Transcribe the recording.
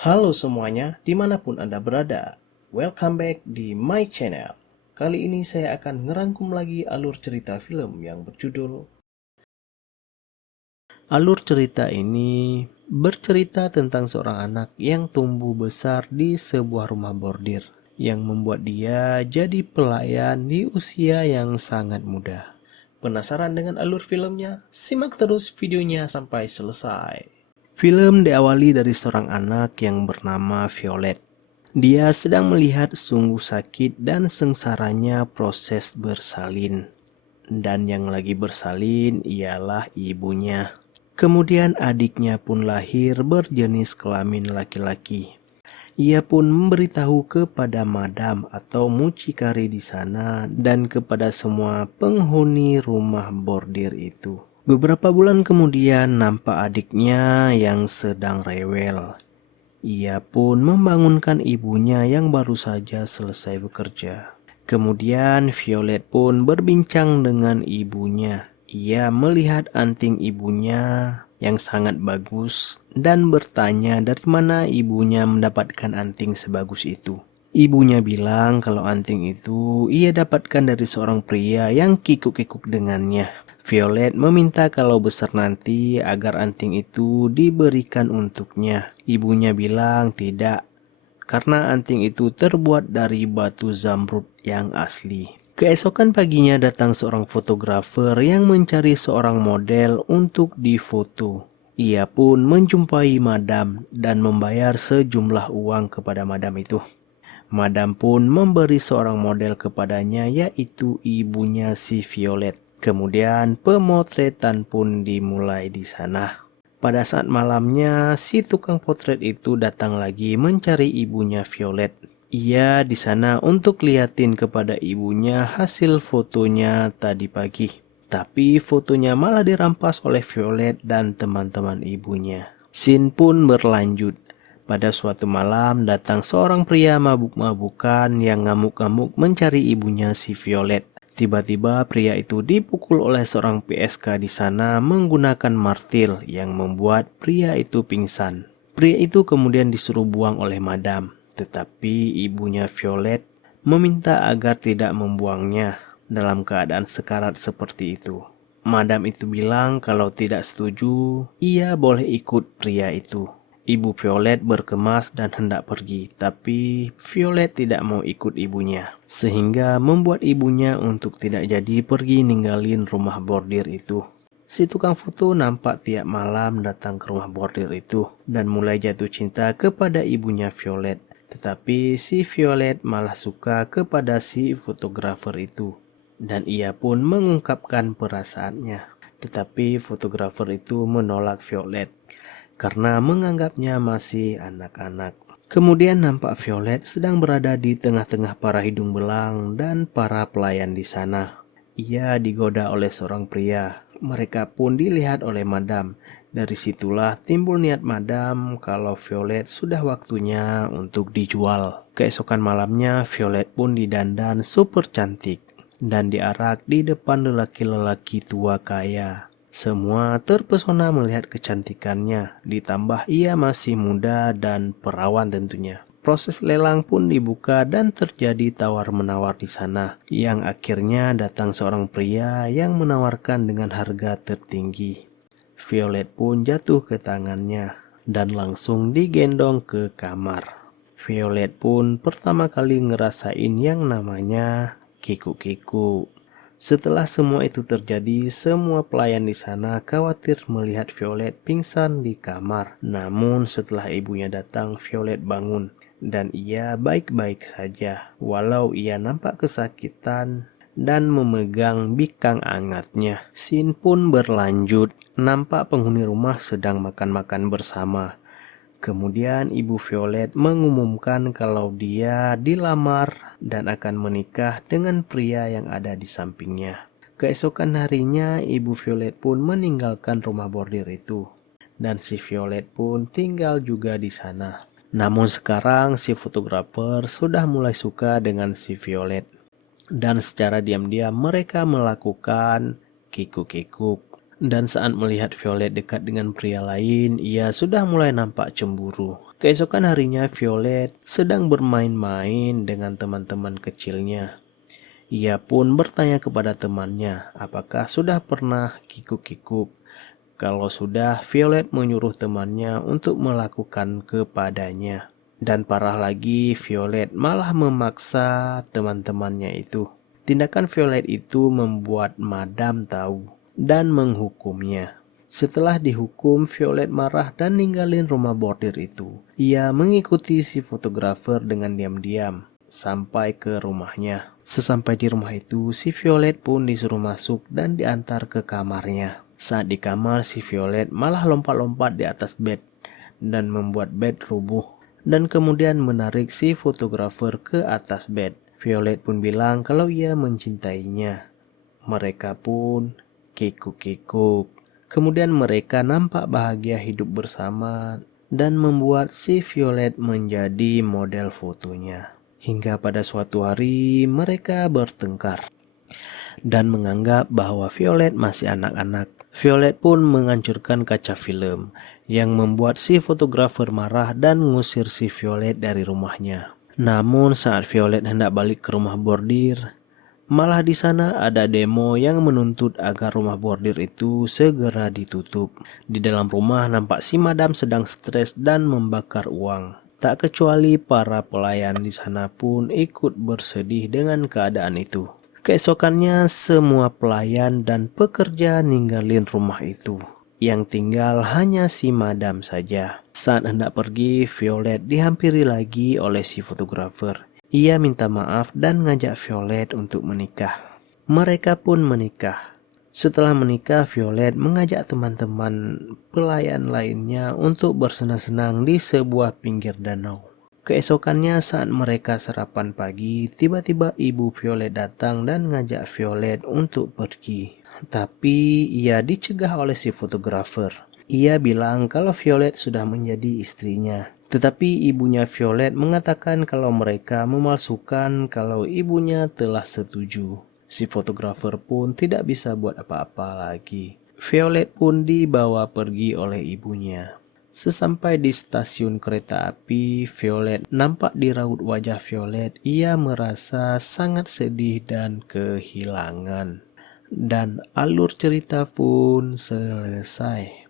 Halo semuanya, dimanapun Anda berada. Welcome back di my channel. Kali ini saya akan ngerangkum lagi alur cerita film yang berjudul. Alur cerita ini bercerita tentang seorang anak yang tumbuh besar di sebuah rumah bordir yang membuat dia jadi pelayan di usia yang sangat muda. Penasaran dengan alur filmnya? Simak terus videonya sampai selesai. Film diawali dari seorang anak yang bernama Violet. Dia sedang melihat sungguh sakit dan sengsaranya proses bersalin. Dan yang lagi bersalin ialah ibunya. Kemudian adiknya pun lahir berjenis kelamin laki-laki. Ia pun memberitahu kepada madam atau mucikari di sana dan kepada semua penghuni rumah bordir itu. Beberapa bulan kemudian nampak adiknya yang sedang rewel. Ia pun membangunkan ibunya yang baru saja selesai bekerja. Kemudian Violet pun berbincang dengan ibunya. Ia melihat anting ibunya yang sangat bagus dan bertanya dari mana ibunya mendapatkan anting sebagus itu. Ibunya bilang kalau anting itu ia dapatkan dari seorang pria yang kikuk-kikuk dengannya. Violet meminta kalau besar nanti agar anting itu diberikan untuknya. Ibunya bilang tidak, karena anting itu terbuat dari batu zamrud yang asli. Keesokan paginya datang seorang fotografer yang mencari seorang model untuk difoto. Ia pun menjumpai madam dan membayar sejumlah uang kepada madam itu. Madam pun memberi seorang model kepadanya, yaitu ibunya si Violet. Kemudian pemotretan pun dimulai di sana. Pada saat malamnya, si tukang potret itu datang lagi mencari ibunya Violet. Ia di sana untuk liatin kepada ibunya hasil fotonya tadi pagi. Tapi fotonya malah dirampas oleh Violet dan teman-teman ibunya. Scene pun berlanjut. Pada suatu malam datang seorang pria mabuk-mabukan yang ngamuk-ngamuk mencari ibunya si Violet. Tiba-tiba pria itu dipukul oleh seorang PSK di sana menggunakan martil yang membuat pria itu pingsan. Pria itu kemudian disuruh buang oleh madam, tetapi ibunya Violet meminta agar tidak membuangnya dalam keadaan sekarat seperti itu. Madam itu bilang kalau tidak setuju, ia boleh ikut pria itu. Ibu Violet berkemas dan hendak pergi, tapi Violet tidak mau ikut ibunya, sehingga membuat ibunya untuk tidak jadi pergi ninggalin rumah bordir itu. Si tukang foto nampak tiap malam datang ke rumah bordir itu dan mulai jatuh cinta kepada ibunya Violet. Tetapi si Violet malah suka kepada si fotografer itu, dan ia pun mengungkapkan perasaannya. Tetapi fotografer itu menolak Violet karena menganggapnya masih anak-anak. Kemudian nampak Violet sedang berada di tengah-tengah para hidung belang dan para pelayan di sana. Ia digoda oleh seorang pria. Mereka pun dilihat oleh madam. Dari situlah timbul niat madam kalau Violet sudah waktunya untuk dijual. Keesokan malamnya Violet pun didandan super cantik dan diarak di depan lelaki-lelaki tua kaya. Semua terpesona melihat kecantikannya, ditambah ia masih muda dan perawan tentunya. Proses lelang pun dibuka dan terjadi tawar-menawar di sana, yang akhirnya datang seorang pria yang menawarkan dengan harga tertinggi. Violet pun jatuh ke tangannya dan langsung digendong ke kamar. Violet pun pertama kali ngerasain yang namanya kiku-kiku. Setelah semua itu terjadi, semua pelayan di sana khawatir melihat Violet pingsan di kamar. Namun setelah ibunya datang, Violet bangun dan ia baik-baik saja. Walau ia nampak kesakitan dan memegang bikang hangatnya. Scene pun berlanjut. Nampak penghuni rumah sedang makan-makan bersama. Kemudian ibu Violet mengumumkan kalau dia dilamar dan akan menikah dengan pria yang ada di sampingnya. Keesokan harinya ibu Violet pun meninggalkan rumah bordir itu dan si Violet pun tinggal juga di sana. Namun sekarang si fotografer sudah mulai suka dengan si Violet dan secara diam-diam mereka melakukan kikuk-kikuk. Dan saat melihat Violet dekat dengan pria lain, ia sudah mulai nampak cemburu. Keesokan harinya, Violet sedang bermain-main dengan teman-teman kecilnya. Ia pun bertanya kepada temannya, apakah sudah pernah kikuk-kikuk. Kalau sudah, Violet menyuruh temannya untuk melakukan kepadanya. Dan parah lagi, Violet malah memaksa teman-temannya itu. Tindakan Violet itu membuat Madam tahu dan menghukumnya. Setelah dihukum, Violet marah dan ninggalin rumah bordir itu. Ia mengikuti si fotografer dengan diam-diam sampai ke rumahnya. Sesampai di rumah itu, si Violet pun disuruh masuk dan diantar ke kamarnya. Saat di kamar, si Violet malah lompat-lompat di atas bed dan membuat bed rubuh, dan kemudian menarik si fotografer ke atas bed. Violet pun bilang kalau ia mencintainya. Mereka pun kikuk-kikuk. Kemudian mereka nampak bahagia hidup bersama dan membuat si Violet menjadi model fotonya. Hingga pada suatu hari mereka bertengkar dan menganggap bahwa Violet masih anak-anak. Violet pun menghancurkan kaca film yang membuat si fotografer marah dan mengusir si Violet dari rumahnya. Namun saat Violet hendak balik ke rumah bordir, malah di sana ada demo yang menuntut agar rumah bordir itu segera ditutup. Di dalam rumah nampak si Madam sedang stres dan membakar uang. Tak kecuali para pelayan di sana pun ikut bersedih dengan keadaan itu. Keesokannya semua pelayan dan pekerja ninggalin rumah itu. Yang tinggal hanya si Madam saja. Saat hendak pergi, Violet dihampiri lagi oleh si fotografer. Ia minta maaf dan ngajak Violet untuk menikah. Mereka pun menikah. Setelah menikah, Violet mengajak teman-teman pelayan lainnya untuk bersenang-senang di sebuah pinggir danau. Keesokannya saat mereka sarapan pagi, tiba-tiba ibu Violet datang dan ngajak Violet untuk pergi. Tapi ia dicegah oleh si fotografer. Ia bilang kalau Violet sudah menjadi istrinya. Tetapi ibunya Violet mengatakan kalau mereka memalsukan kalau ibunya telah setuju. Si fotografer pun tidak bisa buat apa-apa lagi. Violet pun dibawa pergi oleh ibunya. Sesampai di stasiun kereta api, Violet nampak di raut wajah Violet. Ia merasa sangat sedih dan kehilangan. Dan alur cerita pun selesai.